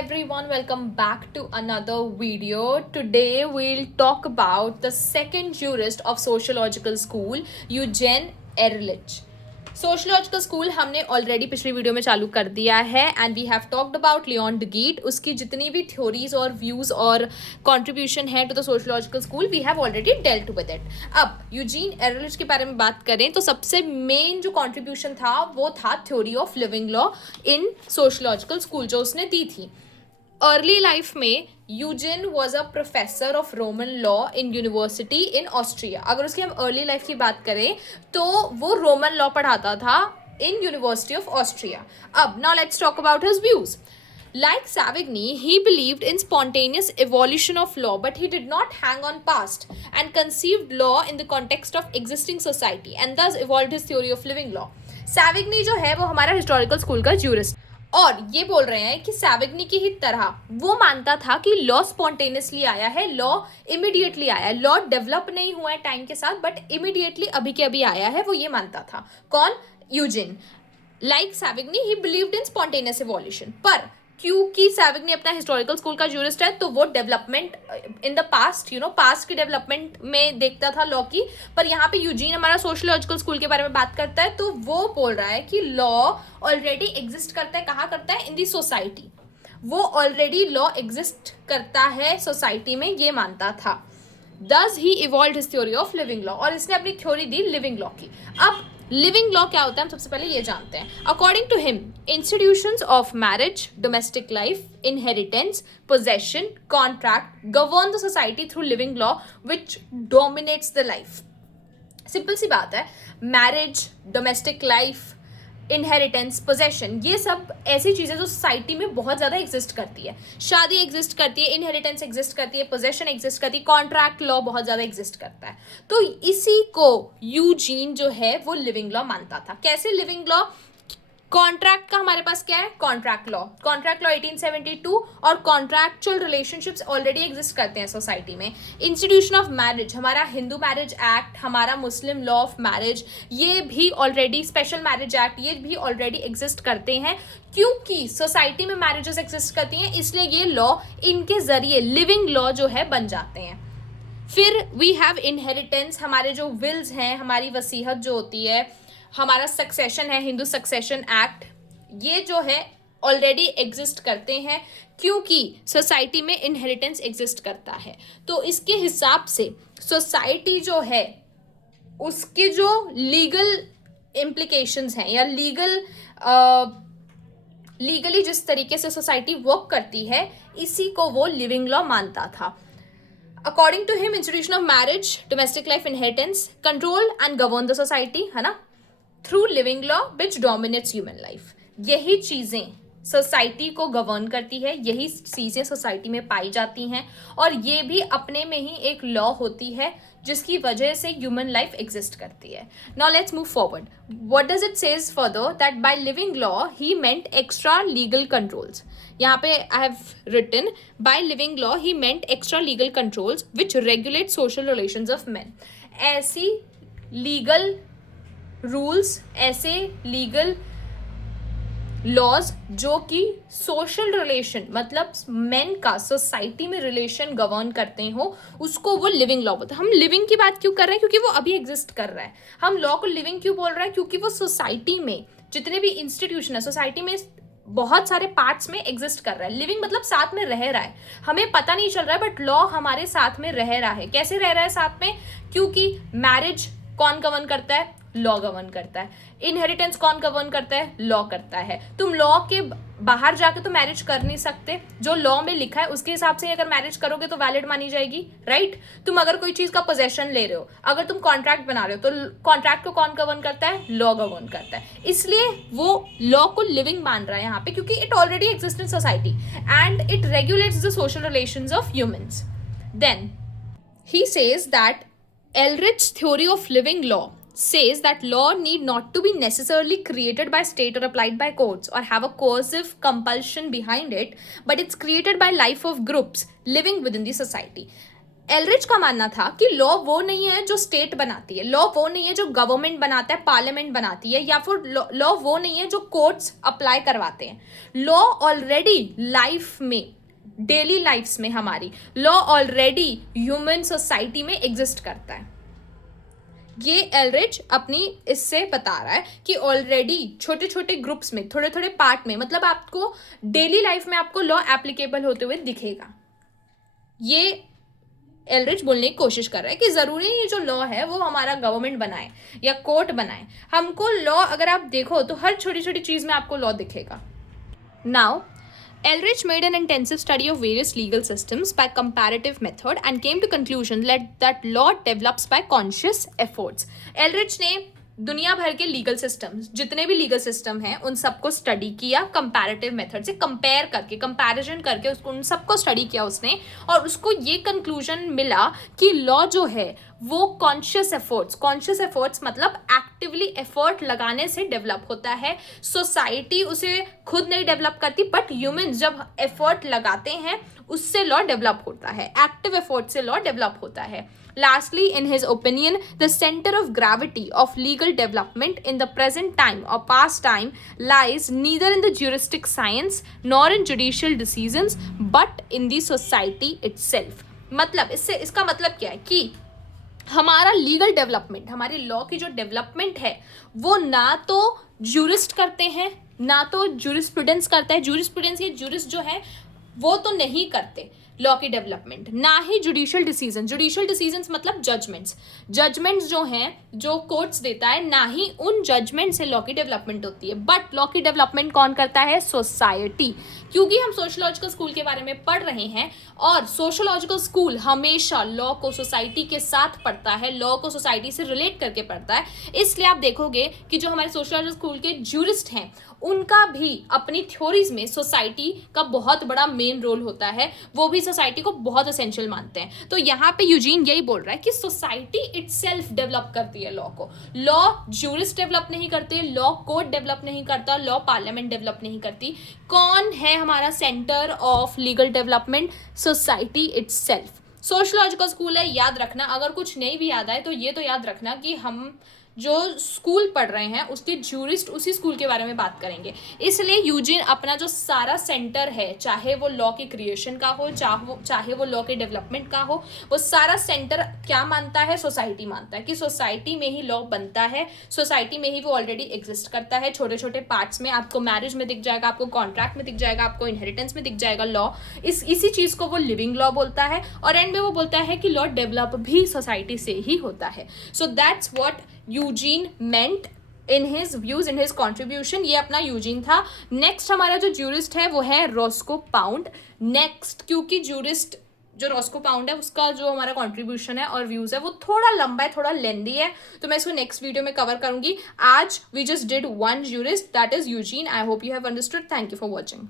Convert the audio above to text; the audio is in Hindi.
everyone, welcome back to another video. Today we'll talk about the second jurist of sociological school, Eugene Ehrlich. Sociological school हमने ऑलरेडी पिछली वीडियो में चालू कर दिया है and we have talked about Leon Duguit. उसकी जितनी भी थ्योरीज और व्यूज और कंट्रीब्यूशन है to the sociological school we have already dealt with it. अब यूजीन एरलिच के बारे में बात करें तो सबसे मेन जो कंट्रीब्यूशन था वो था theory of living law in sociological school जो उसने दी थी. अर्ली लाइफ में Eugene was a professor of Roman law in university in Austria. अगर उसकी हम अर्ली लाइफ की बात करें तो वो रोमन लॉ पढ़ाता था इन यूनिवर्सिटी ऑफ ऑस्ट्रिया. अब now let's talk about his views. Like Savigny, he believed in spontaneous evolution of law, but he did not hang on past and conceived law in the context of existing society and thus evolved his theory of living law. Savigny जो है वो हमारा हिस्टोरिकल स्कूल का जूरिस्ट और ये बोल रहे हैं कि सैविग्नी की ही तरह वो मानता था कि लॉ स्पॉन्टेनियसली आया है, लॉ इमीडिएटली आया है, लॉ डेवलप नहीं हुआ है टाइम के साथ बट इमीडिएटली अभी के अभी आया है. वो ये मानता था. कौन? यूजिन. Like Savigny he believed in spontaneous evolution. पर क्योंकि सैविग्नी अपना हिस्टोरिकल स्कूल का जूरिस्ट है तो वो development in the past past की डेवलपमेंट में देखता था लॉ की. पर यहाँ पे यूजीन हमारा सोशलॉजिकल स्कूल के बारे में बात करता है तो वो बोल रहा है कि लॉ ऑलरेडी एग्जिस्ट करता है. कहाँ करता है? इन दी सोसाइटी. वो ऑलरेडी लॉ एग्जिस्ट करता है सोसाइटी में, ये मानता था. Thus he evolved his theory of living law और इसने अपनी थ्योरी दी लिविंग लॉ की. अब लिविंग लॉ क्या होता है हम सबसे पहले ये जानते हैं. According to him institutions of marriage, domestic life, inheritance, possession, contract govern the society through living law which dominates the life. Simple सी बात है. Marriage, domestic life, inheritance, possession, ये सब ऐसी चीज़ें जो सोसाइटी में बहुत ज़्यादा एग्जिस्ट करती है. शादी एग्जिस्ट करती है, इनहेरिटेंस एग्जिस्ट करती है, पोजेशन एग्जिस्ट करती है, कॉन्ट्रैक्ट लॉ बहुत ज़्यादा एग्जिस्ट करता है. तो इसी को यूजीन जो है वो लिविंग लॉ मानता था. कैसे लिविंग लॉ? कॉन्ट्रैक्ट का हमारे पास क्या है? कॉन्ट्रैक्ट लॉ 1872 और कॉन्ट्रैक्चुअल रिलेशनशिप्स ऑलरेडी एग्जिस्ट करते हैं सोसाइटी में. इंस्टीट्यूशन ऑफ मैरिज, हमारा हिंदू मैरिज एक्ट, हमारा मुस्लिम लॉ ऑफ मैरिज, ये भी ऑलरेडी, स्पेशल मैरिज एक्ट, ये भी ऑलरेडी एग्जिस्ट करते हैं. क्योंकि सोसाइटी में मैरिजेस एग्जिस्ट करती हैं इसलिए ये लॉ इनके जरिए लिविंग लॉ जो है बन जाते हैं. फिर वी हैव इनहेरिटेंस, हमारे जो विल्स हैं, हमारी वसीहत जो होती है, हमारा सक्सेशन है, हिंदू सक्सेशन एक्ट, ये जो है ऑलरेडी एग्जिस्ट करते हैं क्योंकि सोसाइटी में इनहेरिटेंस एग्जिस्ट करता है. तो इसके हिसाब से सोसाइटी जो है उसके जो लीगल इम्प्लीकेशंस हैं या लीगली जिस तरीके से सोसाइटी वर्क करती है इसी को वो लिविंग लॉ मानता था. According to him institution of marriage, domestic life, inheritance control and govern the society, है ना, through living law which dominates human life. यही चीज़ें सोसाइटी को गवर्न करती है, यही चीज़ें सोसाइटी में पाई जाती हैं और ये भी अपने में ही एक लॉ होती है जिसकी वजह से ह्यूमन लाइफ एग्जिस्ट करती है. Now let's move forward. What does it says further? That by living law he meant extra legal controls. यहाँ पे I have written by living law he meant extra legal controls which regulate social relations of man. ऐसी लीगल रूल्स, ऐसे लीगल लॉज जो कि सोशल रिलेशन मतलब मेन का सोसाइटी में रिलेशन गवर्न करते हो उसको वो लिविंग लॉ बोलते हैं. हम लिविंग की बात क्यों कर रहे हैं? क्योंकि वो अभी एग्जिस्ट कर रहा है. हम लॉ को लिविंग क्यों बोल रहे हैं? क्योंकि वो सोसाइटी में जितने भी इंस्टीट्यूशन है सोसाइटी में बहुत सारे पार्ट्स में एग्जिस्ट कर रहा है. लिविंग मतलब साथ में रह रहा है, हमें पता नहीं चल रहा है बट लॉ हमारे साथ में रह रहा है. कैसे रह रहा है साथ में? क्योंकि मैरिज कौन गवर्न करता है? लॉ गवर्न करता है. इनहेरिटेंस कौन गवर्न करता है? लॉ करता है. तुम लॉ के बाहर जाके तो मैरिज कर नहीं सकते. जो लॉ में लिखा है उसके हिसाब से अगर मैरिज करोगे तो वैलिड मानी जाएगी, राइट? तुम अगर कोई चीज का पोजेशन ले रहे हो, अगर तुम कॉन्ट्रैक्ट बना रहे हो तो कॉन्ट्रैक्ट को कौन गवर्न करता है? लॉ गवर्न करता है. इसलिए वो लॉ को लिविंग मान रहा है यहाँ पे क्योंकि it already exist in society and it regulates the social relations of humans. Then he says that Ehrlich's theory of living law says that law need not to be necessarily created by state or applied by courts or have a coercive compulsion behind it, but it's created by life of groups living within the society. एलरिच का मानना था कि लॉ वो नहीं है जो स्टेट बनाती है, लॉ वो नहीं है जो गवर्नमेंट बनाता है, पार्लियामेंट बनाती है, या फिर लॉ वो नहीं है जो कोर्ट्स अप्लाई करवाते हैं। लॉ ऑलरेडी लाइफ में, डेली लाइफ्स में हमारी लॉ ऑलरेडी ह्यूमन सोसाइटी में एग्जिस्ट करता है। ये एलरिच अपनी इससे बता रहा है कि ऑलरेडी छोटे छोटे ग्रुप्स में, थोड़े थोड़े पार्ट में, मतलब आपको डेली लाइफ में आपको लॉ एप्लीकेबल होते हुए दिखेगा। ये एलरिच बोलने की कोशिश कर रहा है कि जरूरी नहीं जो लॉ है वो हमारा गवर्नमेंट बनाए या कोर्ट बनाए, हमको लॉ अगर आप देखो तो हर छोटी छोटी चीज में आपको लॉ दिखेगा। Now Eldridge made an intensive study of various legal systems by comparative method and came to conclusion that law develops by conscious efforts. Eldridge ने दुनिया भर के लीगल सिस्टम्स, जितने भी लीगल सिस्टम हैं, उन सबको स्टडी किया कंपैरेटिव मेथड से, कंपेयर करके, कंपैरिजन करके उसको, उन सबको स्टडी किया उसने, और उसको ये कंक्लूजन मिला कि लॉ जो है वो कॉन्शियस एफर्ट्स मतलब एक्टिवली एफर्ट लगाने से डेवलप होता है। सोसाइटी उसे खुद नहीं डेवलप करती, बट ह्यूमंस जब एफर्ट लगाते हैं उससे लॉ डेवलप होता है, एक्टिव एफर्ट से लॉ डेवलप होता है। Lastly, in his opinion, the center of gravity of legal development in the present time or past time lies neither in the juristic science nor in judicial decisions but in the society itself. मतलब इसका मतलब क्या है कि हमारा लीगल डेवलपमेंट, हमारी लॉ की जो डेवलपमेंट है वो ना तो जूरिस्ट करते हैं, ना तो जूरिस्प्रूडेंस करता है, जूरिस्प्रूडेंस या जूरिस्ट जो है वो तो नहीं करते लॉ की डेवलपमेंट, ना ही जुडिशियल डिसीजंस मतलब जजमेंट्स जो हैं, जो कोर्ट्स देता है, ना ही उन जजमेंट से लॉ की डेवलपमेंट होती है। बट लॉ की डेवलपमेंट कौन करता है? सोसाइटी। क्योंकि हम सोशियोलॉजिकल स्कूल के बारे में पढ़ रहे हैं और सोशियोलॉजिकल स्कूल हमेशा लॉ को सोसाइटी के साथ पढ़ता है, लॉ को सोसाइटी से रिलेट करके पढ़ता है, इसलिए आप देखोगे कि जो हमारे सोशियोलॉजिकल स्कूल के जूरिस्ट हैं उनका भी अपनी थ्योरीज में सोसाइटी का बहुत बड़ा मेन रोल होता है, वो भी सोसाइटी को बहुत एसेंशियल मानते हैं। तो यहाँ पे यूजीन यही बोल रहा है कि सोसाइटी इटसेल्फ डेवलप करती है लॉ को, लॉ जूरिस्ट डेवलप नहीं करते, लॉ कोर्ट डेवलप नहीं करता, लॉ पार्लियामेंट डेवलप नहीं करती। कौन है हमारा centre of legal development? Society itself. Sociological school है, याद रखना। अगर कुछ नहीं भी याद आए तो ये तो याद रखना कि हम जो स्कूल पढ़ रहे हैं उसके जूरिस्ट उसी स्कूल के बारे में बात करेंगे। इसलिए यूजीन अपना जो सारा सेंटर है, चाहे वो लॉ के क्रिएशन का हो, चाहे वो लॉ के डेवलपमेंट का हो, वो सारा सेंटर क्या मानता है? सोसाइटी मानता है कि सोसाइटी में ही लॉ बनता है, सोसाइटी में ही वो ऑलरेडी एग्जिस्ट करता है। छोटे छोटे पार्ट्स में आपको मैरिज में दिख जाएगा, आपको कॉन्ट्रैक्ट में दिख जाएगा, आपको इनहेरिटेंस में दिख जाएगा लॉ। इसी चीज़ को वो लिविंग लॉ बोलता है, और एंड में वो बोलता है कि लॉ डेवलप भी सोसाइटी से ही होता है। So that's what Eugene meant in his views, in his contribution. ये अपना यूजीन था। नेक्स्ट हमारा जो जूरिस्ट है वो है रॉस्को पाउंड। नेक्स्ट, क्योंकि जूरिस्ट जो रॉस्को पाउंड है उसका जो हमारा कॉन्ट्रीब्यूशन है और व्यूज है वो थोड़ा लंबा है, थोड़ा लेंदी है, तो मैं इसको नेक्स्ट वीडियो में कवर करूंगी। आज we just did one jurist, that is Eugen. I hope you have understood. Thank you for watching.